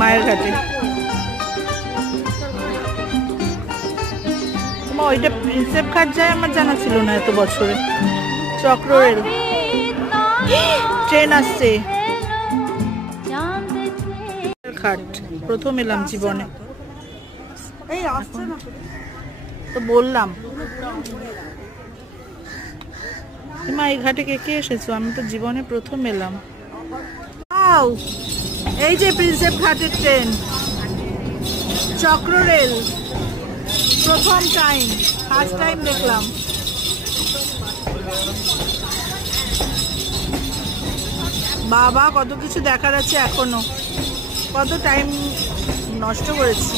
মায়ের ঘাটে। ওইটা প্রিন্সেপ ঘাট যায় আমার জানা ছিল না এত বছরে। চক্র রেল, ট্রেন আসছে। ঘাট প্রথম এলাম জীবনে, তো বললাম মা এই ঘাটে কে কে এসেছো, আমি তো জীবনে প্রথম এলাম। এই যে প্রিন্সেপ ঘাটের ট্রেন, চক্র রেল, প্রথম টাইম, ফার্স্ট টাইম দেখলাম। বাবা কত কিছু দেখার আছে এখনো, কত টাইম নষ্ট করেছি।